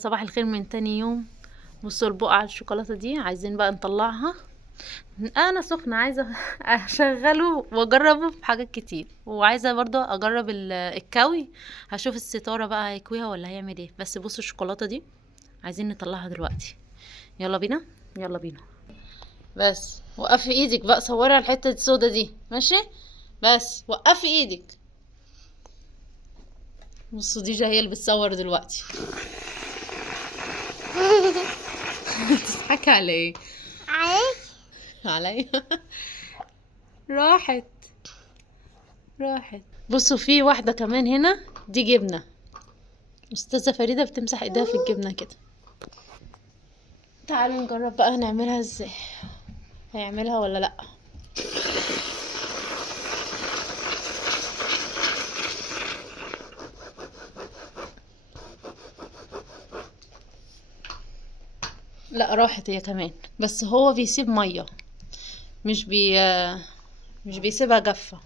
صباح الخير من تاني يوم. بصوا البقعة الشوكولاتة دي عايزين بقى نطلعها. انا سخنة عايزة اشغله واجربه في حاجات كتير، وعايزة برضو اجرب الكوي. هشوف الستارة بقى هيكويها ولا هيعمل ايه. بس بصوا الشوكولاتة دي عايزين نطلعها دلوقتي. يلا بينا يلا بينا. بس وقفي ايدك بقى، صوري على الحتة السودا دي ماشي. بس وقفي ايدك. بصوا دي هي اللي بتصور دلوقتي. تضحكي على ايه؟ عليا. راحت راحت. بصوا في واحدة كمان هنا، دي جبنة. استاذة فريدة بتمسح ايديها في الجبنة كده. تعالوا نجرب بقى هنعملها ازاي. هيعملها ولا لا؟ لا راحت هي كمان، بس هو بيسيب مية، مش بي مش بيسيبها جافة.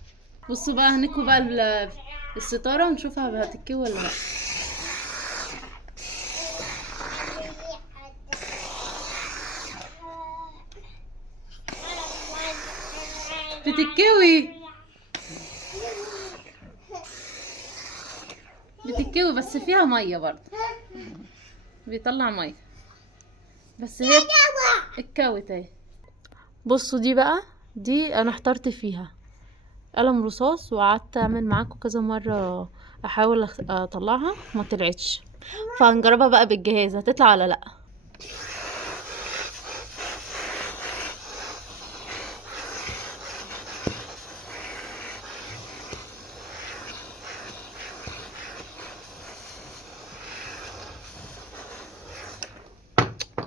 بصوا بقى هنكوي بقى الستارة ونشوفها هتكوي ولا لا. بتتكوي بتتكوي بس فيها مية برضه، بيطلع مية بس هي اتكوت اهي. بصوا دي بقى، دي انا احترت فيها قلم رصاص وقعدت اعمل معاكم كذا مره، احاول اطلعها ما طلعتش. فهنجربها بقى بالجهاز هتطلع ولا لا.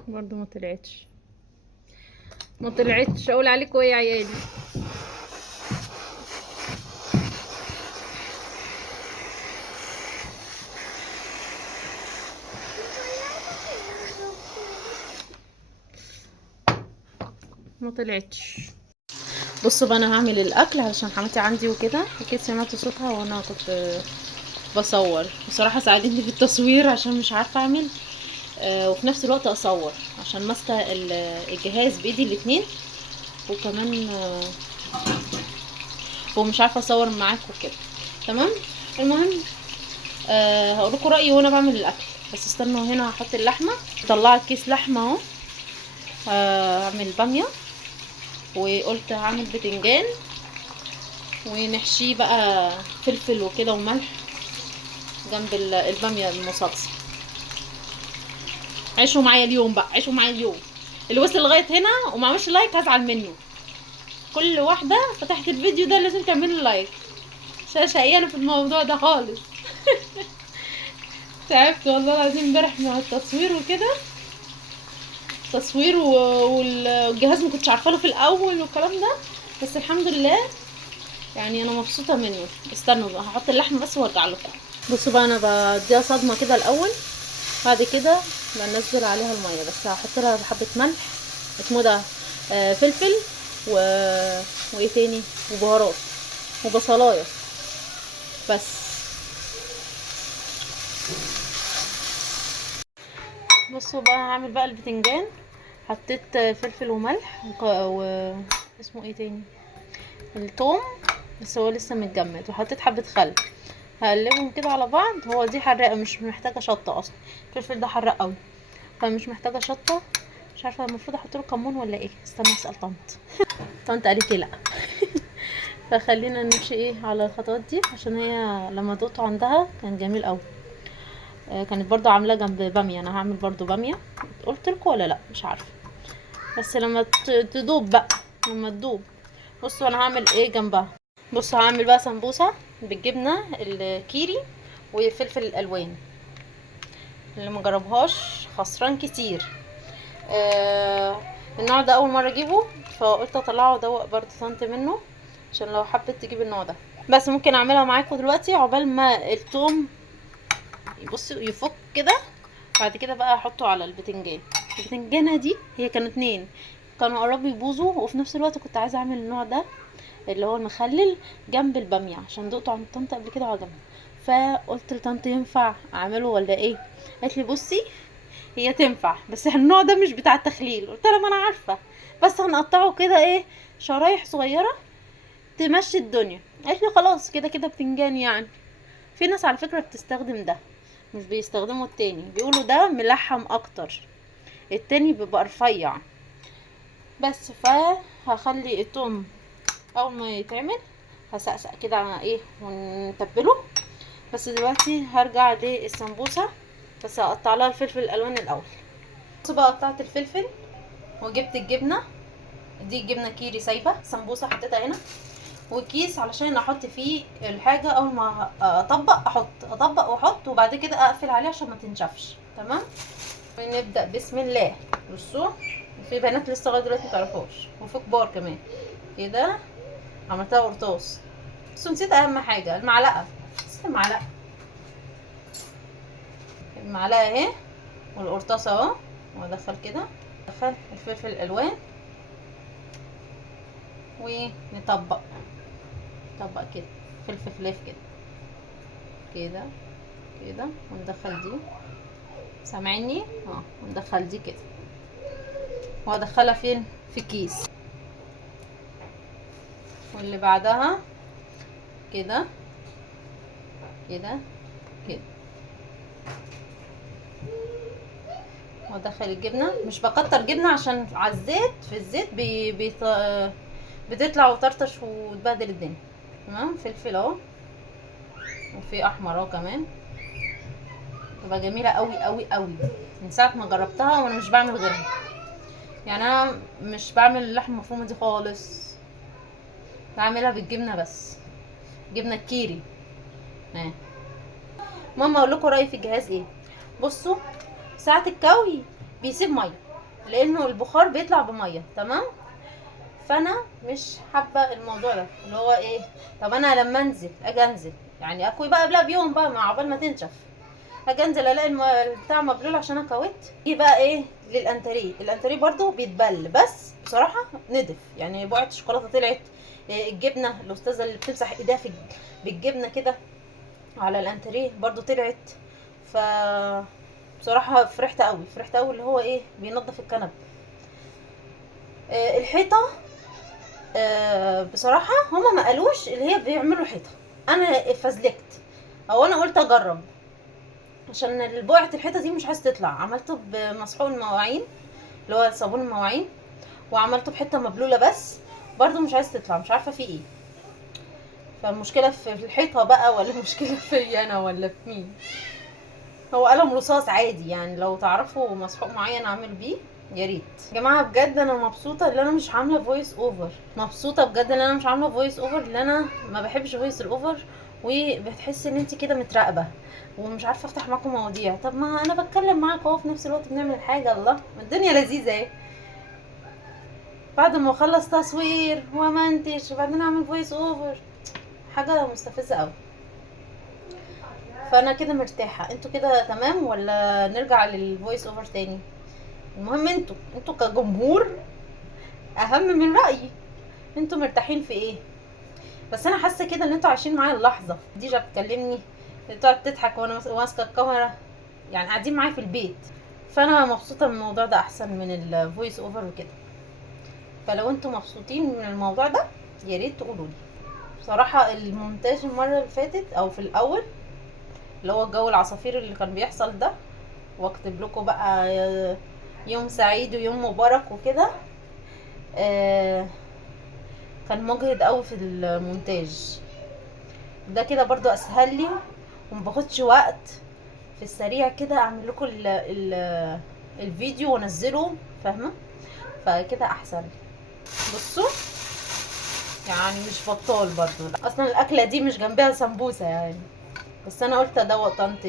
برضو ما طلعتش اقول عليكم ايه يا عيالي. ما طلعتش. بصوا بقى انا هعمل الاكل علشان حماتي عندي وكده، اكيد سمعتوا صوتها وانا كنت بصور. بصراحه ساعدتني في التصوير عشان مش عارفه اعمل وفي نفس الوقت اصور، عشان ماسكه الجهاز بايدي الاتنين، وكمان ومش عارفه اصور معاكم كده. تمام. المهم هقول لكم رايي وانا بعمل الاكل. بس استنوا هنا هحط اللحمه. طلعت كيس لحمه اهو. هعمل باميه، وقلت هعمل بتنجان ونحشيه بقى فلفل وكده وملح جنب الباميه المصلصه. عيشوا معايا اليوم بقى، عيشوا معايا اليوم. اللي وصل لغايه هنا وما عملش لايك هزعل منه. كل واحده فتحت الفيديو ده لازم تعملوا لايك. مش شقيانه في الموضوع ده خالص. تعبت والله العظيم امبارح مع التصوير وكده. تصوير والجهاز ما كنتش عارفه له في الاول والكلام ده، بس الحمد لله يعني انا مبسوطه منه. استنوا بقى هحط اللحمه بس وارجع لكم. بصوا بقى انا بديها صدمه كده الاول، بعد كده بنزل عليها الميه. بس هحط لها حبه ملح اسمه ده فلفل و... وايه تاني وبهارات وبصلايه بس. بصوا بقى هعمل بقى البتنجان. حطيت فلفل وملح اسمه ايه تاني الثوم، بس هو لسه متجمد، وحطيت حبه خل. هقلبهم كده على بعض. هو دي حراقه مش محتاجه شطه اصلا، الفلفل ده حراق قوي فمش محتاجه شطه. مش عارفه المفروض احط له كمون ولا ايه. استنى اسال طنط قالت لي لا. فخلينا نمشي ايه على الخطوات دي، عشان هي لما دقته عندها كان جميل قوي. كانت برضو عامله جنب باميه. انا هعمل برضو باميه، قلت لكم ولا لا مش عارفه. بس لما تدوب بقى، لما تدوب. بصوا انا هعمل ايه جنبها. بصوا هعمل بقى سمبوسه بالجبنه الكيري والفلفل الالوان. اللي مجربهاش خسران كتير. النوع ده اول مره اجيبه، فقلت اطلعه ادوق برضه طنط منه، عشان لو حبيت تجيب النوع ده. بس ممكن اعملها معاكم دلوقتي عقبال ما الثوم بصوا يفك كده. بعد كده بقى احطه على البتنجان. البتنجانه دي هي كانوا اتنين، كانوا قربوا يبوظوا، وفي نفس الوقت كنت عايزه اعمل النوع ده اللي هو المخلل جنب الباميه، عشان دقته عند طنط قبل كده وعجبني. فقلت لطنط ينفع اعمله ولا ايه. قالت لي بصي هي تنفع، بس النوع ده مش بتاع التخليل. قلت لها ما انا عارفه، بس هنقطعه كده ايه شرايح صغيره تمشي الدنيا. قالت لي خلاص كده كده بتنجان يعني. في ناس على فكره بتستخدم ده، مش بيستخدموا التاني، بيقولوا ده ملحم اكتر، التاني بيبقى رفيع. بس فهخلي التوم اول ما يتعمل هسقسق كده على ايه ونتبله. بس دلوقتي هرجع للسمبوسه، بس هقطع لها الفلفل الالوان الاول. بصوا بقى، قطعت الفلفل وجبت الجبنه، دي جبنه كيري سايبه، سمبوسه حطيتها هنا، وكيس علشان احط فيه الحاجه اول ما اطبق اطبق واحط، وبعد كده اقفل عليه عشان ما تنشفش. تمام. ونبدا بسم الله. بصوا، في بنات لسه لغايه دلوقتي متعرفوش، وفي كبار كمان. كده عملتها قرطاس، بس نسيت اهم حاجه، المعلقه. نسيت المعلقه. المعلقه اهي والقرطاس اهو. وادخل كده، ادخل الفلفل الالوان ونطبق كده فلفل فلاف كده كده كده، وندخل دي، سامعيني؟ وندخل دي كده، وادخلها فين؟ في كيس. واللي بعدها كده كده كده، وادخل الجبنه. مش بكتر جبنه عشان على الزيت، في الزيت بتطلع وترطش وتبهدل الدنيا. تمام. فلفل اهو، وفي احمر اهو كمان، تبقى جميله قوي قوي قوي. من ساعه ما جربتها وانا مش بعمل غيرها، يعني انا مش بعمل اللحمه المفرومه دي خالص، بعملها بالجبنه بس، جبنه كيري. ماما اقول لكم رايي في الجهاز ايه. بصوا، ساعه الكوي بيسيب ميه، لانه البخار بيطلع بميه. تمام. فانا مش حابه الموضوع ده، اللي هو ايه، طب انا لما اجي انزل يعني اكوي بقى قبلها بيوم بقى مع عقبال ما تنشف، اجي انزل الاقي البتاع مبلول عشان انا كويت. ايه بقى ايه للانتريه، الانتريه برضو بيتبل، بس بصراحه نضف يعني. بقعه الشوكولاته طلعت، الجبنه الاستاذه اللي بتمسح ايديها بالجبنه كده على الانتريه برضو طلعت. ف بصراحه فرحت قوي، فرحت قوي اللي هو ايه بينظف الكنب. الحيطه بصراحه هما ما قالوش اللي هي بيعملوا حيطه، انا فزلكت، او انا قلت اجرب عشان بقعه الحيطه دي مش عايزه تطلع. عملته بمسحوق المواعين اللي هو صابون المواعين، وعملته بحته مبلوله، بس برضو مش عايزه تطلع، مش عارفه في ايه. فالمشكله في الحيطه بقى، ولا المشكله في انا، ولا في مين؟ هو قلم رصاص عادي يعني، لو تعرفوا مسحوق معين اعمل بيه يا ريت. يا جماعه بجد انا مبسوطه ان انا مش عامله فويس اوفر، مبسوطه بجد ان انا مش عامله فويس اوفر، لان انا ما بحبش فويس الاوفر، وبتحسي ان انت كده متراقبه ومش عارفه افتح معاكم مواضيع. طب ما انا بتكلم معاك اهو، في نفس الوقت بنعمل حاجه، الله الدنيا لذيذه اهي. بعد ما اخلص تصوير ومنتج وبعدين اعمل فويس اوفر، حاجه مستفزه قوي. فانا كده مرتاحه. انتوا كده تمام ولا نرجع للفويس اوفر تاني؟ المهم انتوا كجمهور اهم من رايي، انتوا مرتاحين في ايه؟ بس انا حاسه كده ان انتوا عايشين معايا اللحظه دي. جا بتكلمني تقعد تضحك وانا ماسكه الكاميرا، يعني قاعدين معايا في البيت. فانا مبسوطه من الموضوع ده احسن من الفويس اوفر وكده. فلو انتوا مبسوطين من الموضوع ده يا ريت تقولوا لي. بصراحه المونتاج المره اللي فاتت او في الاول، اللي هو جو العصافير اللي كان بيحصل ده، واكتب لكم بقى يوم سعيد ويوم مبارك وكده، كان مجهد قوي في المونتاج. ده كده برضو اسهل لي ومباخدش وقت، في السريع كده اعمل لكم الفيديو وانزله، فاهمه؟ فكده احسن. بصوا يعني مش بطال برضو، لا. اصلا الاكله دي مش جنبها سمبوسه يعني، بس انا قلت ادوق طنط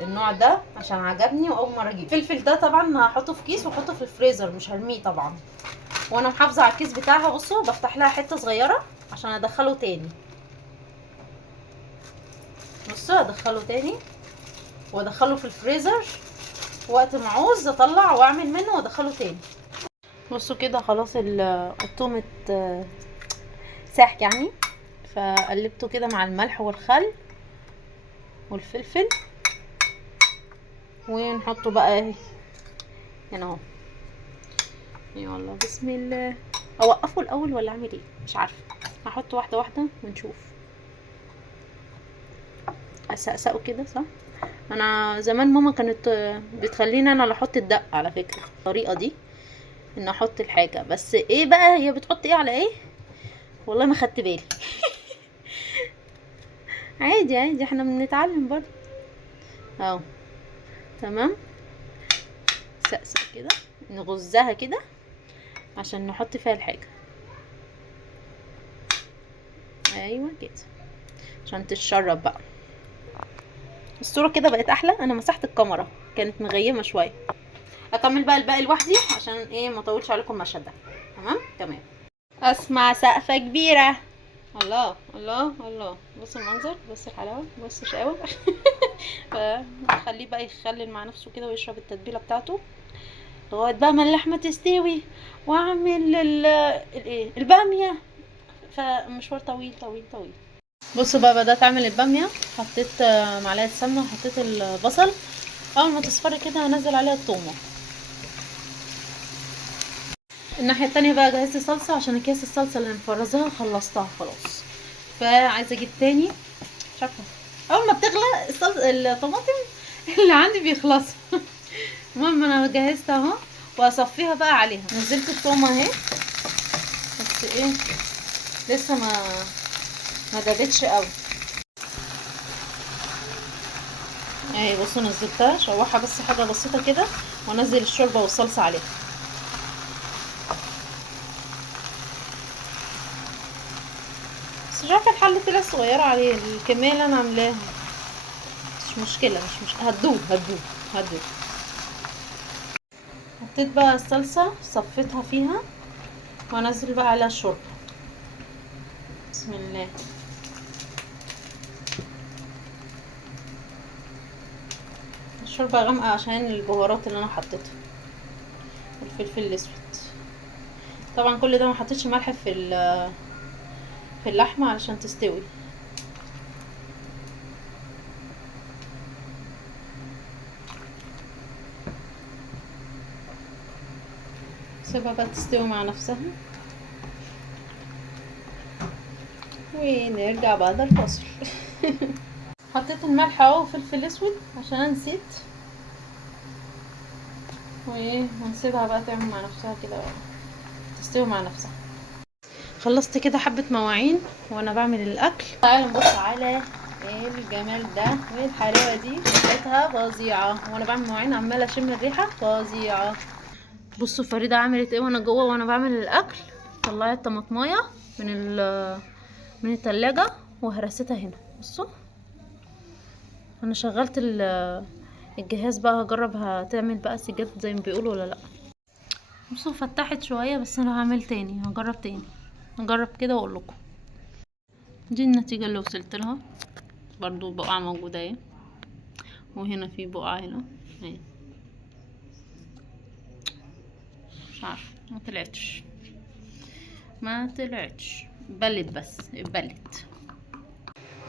النوع ده عشان عجبني واول مره اجيب. الفلفل ده طبعا هحطه في كيس واحطه في الفريزر، مش هرميه طبعا، وانا محافظه على الكيس بتاعها. بصوا بفتح لها حته صغيره عشان ادخله تاني. بصوا ادخله تاني وادخله في الفريزر، وقت ما عاوز اطلع واعمل منه وادخله تاني. بصوا كده خلاص التوم ساح يعني، فقلبته كده مع الملح والخل والفلفل، ونحطه بقى هنا اهو. يلا بسم الله. اوقفه الاول ولا اعمل ايه؟ مش عارفه. هحط واحده واحده ونشوف. اسقسقه كده صح. انا زمان ماما كانت بتخليني انا اللي احط الدق على فكره الطريقه دي، ان احط الحاجه. بس ايه بقى هي بتحط ايه على ايه؟ والله ما خدت بالي. عادي عادي، احنا بنتعلم برضه اهو. تمام. سقسق كده، نغزها كده عشان نحط فيها الحاجه. ايوه كده عشان تتشرب بقى. الصوره كده بقت احلى. انا مسحت الكاميرا كانت مغيمه شويه. اكمل بقى الباقي لوحدي عشان ايه ما اطولش عليكم المشهد ده. تمام تمام. اسمع سقفه كبيره. الله الله الله. بص المنظر، بص الحلاوه، بص الشقاوه. فخليه بقى يخلل مع نفسه كده ويشرب التتبيله بتاعته لغايه بقى ما اللحمه تستوي. واعمل الايه الباميه. فمشوار طويل طويل طويل. بصوا بقى بدات اعمل الباميه. حطيت معلقه سمنه وحطيت البصل. اول ما تصفر كده هنزل عليها الثومه. الناحيه التانية بقى جهزت صلصه عشان اكياس الصلصه اللي مفرزاها خلصتها خلاص. فعايزه اجيب تاني. مش عارفه اول ما بتغلى الطماطم اللي عندي بيخلصوا. المهم انا جهزت اهو واصفيها بقى عليها. نزلت الثومه اهي بس ايه لسه ما دابتش قوي. اهي بصوا نزلتها شوحها بس حاجه بسيطه كده وانزل الشوربه والصلصه عليها. بس مش عارفه الحله طلع صغيره عليه الكميه اللي انا عاملاها. مش مشكله مش هتدوب هتدوب هتدوب. حطيت بقى الصلصه صفيتها فيها وانزل بقى عليها الشوربه. بسم الله. الشوربه غامقه عشان البهارات اللي انا حطيتها والفلفل الاسود. طبعا كل ده ما حطيتش ملح في اللحمه علشان تستوي. سيبها بقى تستوي مع نفسها ونرجع بعد الفصل. حطيت الملح اهو وفلفل اسود عشان انا نسيت. ونسيبها بقى تعمل مع نفسها كده تستوي مع نفسها. خلصت كده حبة مواعين وانا بعمل الاكل. تعالوا نبص على الجمال ده والحلاوة دي ريحتها فظيعة. وانا بعمل مواعين عمالة اشم الريحة فظيعة. بصوا فريدة عملت ايه وانا جوه وانا بعمل الاكل. طلعت طماطمايه من التلاجة وهرستها هنا. بصوا انا شغلت الجهاز بقى هجرب هتعمل بقى سجاد زي ما بيقولوا ولا لا. بصوا فتحت شويه بس انا هعمل تاني هجرب تاني. هجرب كده واقول لكم. دي النتيجه اللي وصلت لها. برضو بقعه موجوده اهي وهنا في بقعه هنا اهي. مش عارفه ما طلعتش بلت بس اتبلت.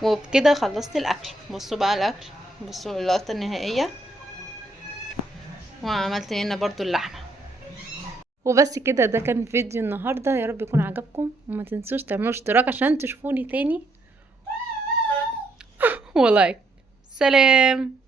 وبكده خلصت الاكل. بصوا بقى الاكل. بصوا اللقطه النهائيه. وعملت هنا برضو اللحمه. وبس كده ده كان فيديو النهارده. يا رب يكون عجبكم وما تنسوش تعملوا اشتراك عشان تشوفوني تاني. ولايك. سلام.